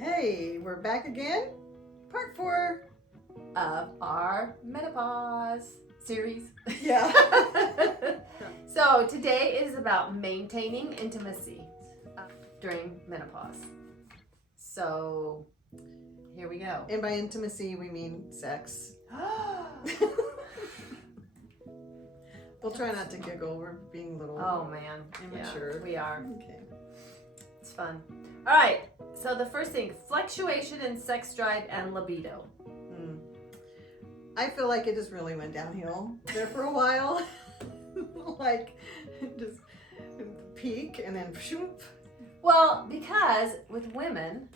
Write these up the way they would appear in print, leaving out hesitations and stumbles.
Hey, we're back again. Part 4 of our Menopause series. Yeah. So today is about maintaining intimacy during menopause. So here we go. And by intimacy, we mean sex. We'll try not to giggle. We're being a little Oh man, immature. Yeah, we are. Okay. It's fun. All right. So the first thing, fluctuation in sex drive and libido. I feel like it just really went downhill there for a while. Like just peak and then shoop. Well, because with women,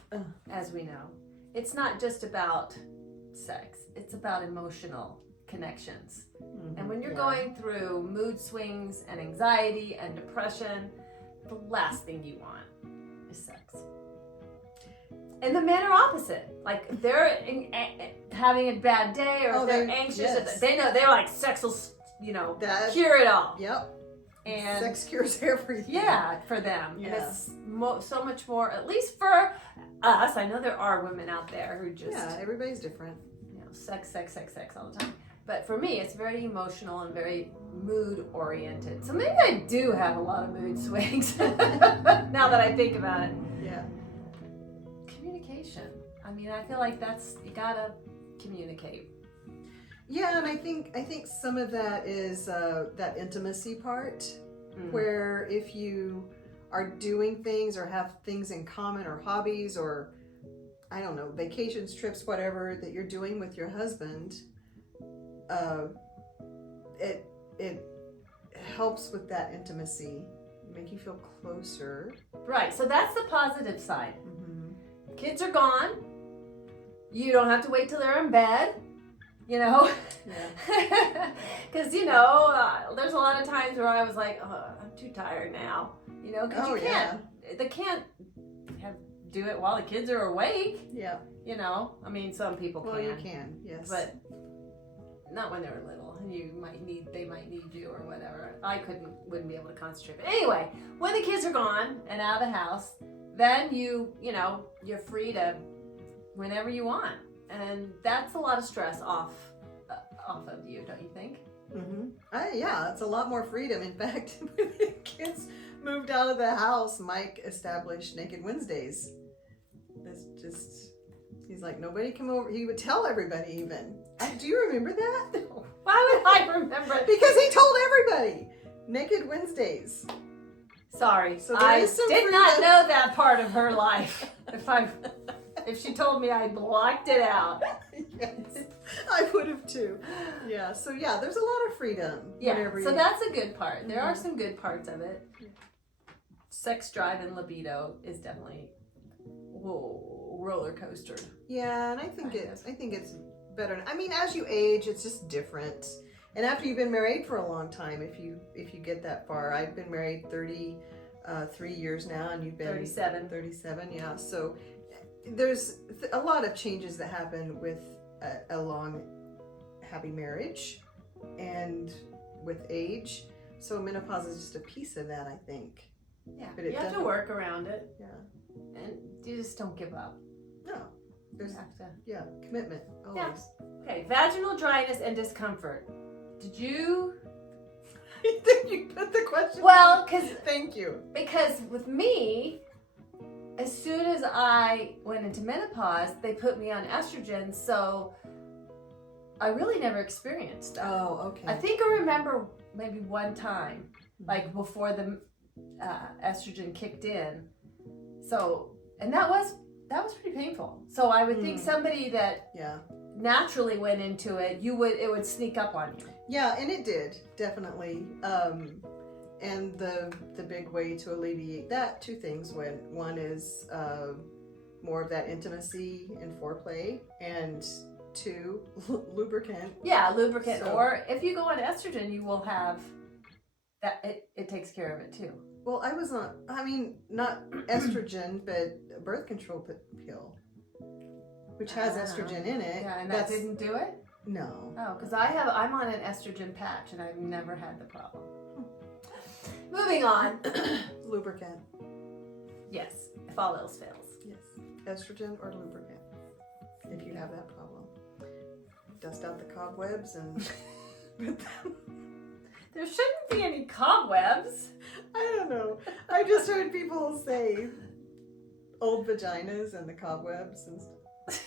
as we know, it's not just about sex. It's about emotional connections. Mm-hmm. And when you're going through mood swings and anxiety and depression, the last thing you want is sex. And the men are opposite. Like if they're having a bad day or if they're anxious, they know they're like sex will, cure it all. Yep. And sex cures everything. Yeah, for them. Yeah. And it's so much more, at least for us. I know there are women out there who just everybody's different. Sex all the time. But for me, it's very emotional and very mood oriented. So maybe I do have a lot of mood swings now that I think about it. Yeah. Communication. I mean, I feel like you gotta communicate. Yeah, and I think some of that is that intimacy part, where if you are doing things or have things in common or hobbies or I don't know, vacations, trips, whatever that you're doing with your husband, it helps with that intimacy, make you feel closer. Right. So that's the positive side. Mm-hmm. Kids are gone. You don't have to wait till they're in bed. Yeah. Because there's a lot of times where I was like, I'm too tired now. Because they can't do it while the kids are awake. Yeah. I mean, some people can. Well, you can, yes. But not when they're little. They might need you or whatever. I wouldn't be able to concentrate. But anyway, when the kids are gone and out of the house, then you're free to whenever you want. And that's a lot of stress off of you, don't you think? Mm-hmm. Yeah, it's a lot more freedom. In fact, when the kids moved out of the house, Mike established Naked Wednesdays. That's just, he's like, nobody come over. He would tell everybody even. Do you remember that? Why would I remember it? Because he told everybody. Naked Wednesdays. Sorry, So I did not know that part of her life. If she told me, I blocked it out. Yes, I would have too. Yeah, so there's a lot of freedom. Yeah, so that's a good part. There are some good parts of it. Sex drive and libido is definitely roller coaster. Yeah, and I think it's better. I mean, as you age, it's just different. And after you've been married for a long time, if you get that far, I've been married 33 years now, and you've been 37, yeah. So there's a lot of changes that happen with a long, happy marriage and with age. So menopause is just a piece of that, I think. Yeah, but you have to work around it. Yeah. And you just don't give up. No. There's commitment, always. Yeah. Okay, vaginal dryness and discomfort. Did you... Did you put the question? Well, because... Thank you. Because with me, as soon as I went into menopause, they put me on estrogen, so I really never experienced that. Oh, okay. I think I remember maybe one time, like before the estrogen kicked in. So, and that was pretty painful. So I would think somebody that naturally went into it, it would sneak up on you. Yeah, and it did, definitely. And the big way to alleviate that, two things. One is more of that intimacy and foreplay, and two, lubricant. Yeah, lubricant. So, or if you go on estrogen, you will have that. It takes care of it too. Well, I was on, not estrogen, but a birth control pill, which has estrogen in it. Yeah, and that didn't do it? No. Oh, because I'm on an estrogen patch, and I've never had the problem. Moving on. Lubricant. Yes, if all else fails. Yes. estrogen or lubricant if you have that problem. Dust out the cobwebs and There shouldn't be any cobwebs. I don't know. I just heard people say old vaginas and the cobwebs and stuff.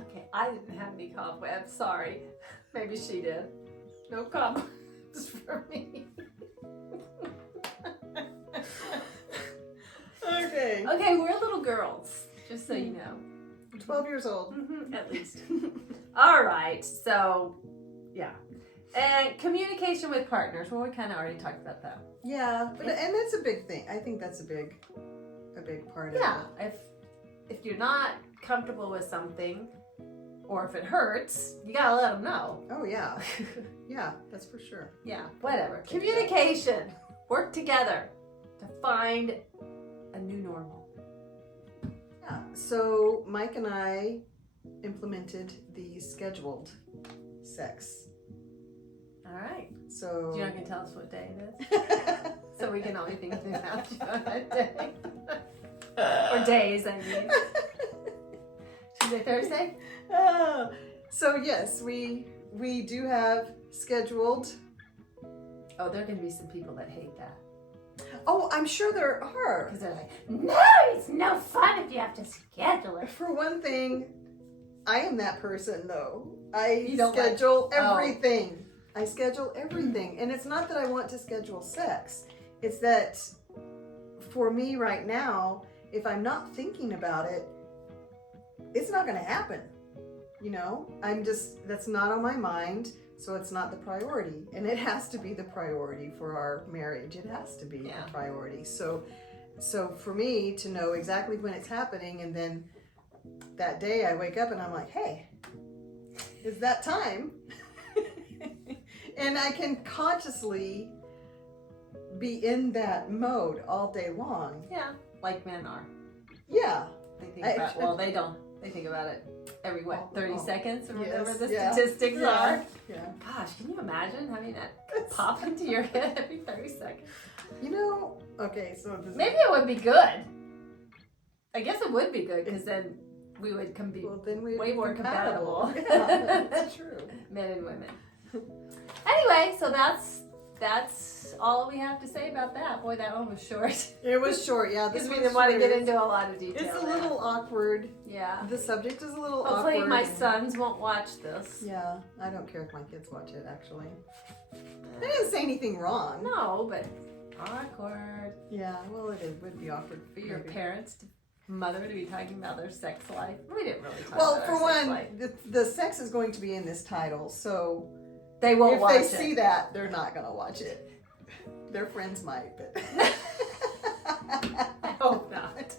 Okay, I didn't have any cobwebs. Sorry. Maybe she did. No cobwebs for me. Okay. Okay, we're little girls, just so you know. 12 years old. At least. All right, so yeah. And communication with partners. Well, we kind of already talked about that. Yeah, but and that's a big thing. I think that's a big part of Yeah, it. if you're not comfortable with something, or if it hurts, you gotta let them know. Oh yeah. Yeah, that's for sure. Yeah, whatever. Communication. Work together to find a new normal. Yeah. So Mike and I implemented the scheduled sex. All right. So You're not gonna tell us what day it is, so we can all be thinking about you on that day, or days. I mean, Tuesday, Thursday. So yes, we do have scheduled. Oh, there are gonna be some people that hate that Oh, I'm sure there are. because they're like, no, it's no fun if you have to schedule it. For one thing, I am that person though. I You don't schedule like- oh. everything. I schedule everything. And it's not that I want to schedule sex. It's that for me right now, if I'm not thinking about it, it's not going to happen. You know, that's not on my mind. So it's not the priority. And it has to be the priority for our marriage. It has to be Yeah. the priority. So for me to know exactly when it's happening, and then that day I wake up and I'm like, hey, it's that time. And I can consciously be in that mode all day long. Yeah, like men are. Yeah. They think about. Well, they don't. They think about it every 30 seconds or whatever Yes, the yeah. statistics are. Yeah. Gosh, can you imagine having that pop into your head every 30 seconds? You know, okay, so Maybe it would be good. I guess it would be good because then we would be well, then we'd way be more compatible. Yeah, that's true. Men and women. Anyway, so that's all we have to say about that. Boy, that one was short. It was short, yeah. Because we one's didn't want to short. get into a lot of detail. It's a there. little awkward. Yeah. The subject is a little Hopefully awkward. my sons won't watch this. Yeah, I don't care if my kids watch it, actually. I didn't say anything wrong. No, but awkward Yeah, well, it would be awkward for your maybe. parents, mother, to be talking about their sex life. We didn't really talk Well, about for our sex one, life. the sex is going to be in this title, so They won't if watch they it. see that, they're not going to watch it. Their friends might, but I hope not.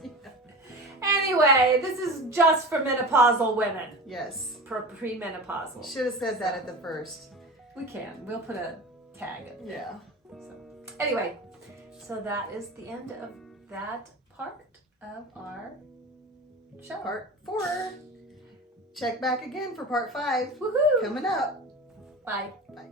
Anyway, this is just for menopausal women. Yes. Premenopausal. Should have said that at the first. We can. We'll put a tag. Yeah. So, anyway, so that is the end of that part of our show. Part 4. Check back again for part 5. Woohoo! Coming up. Bye. Bye.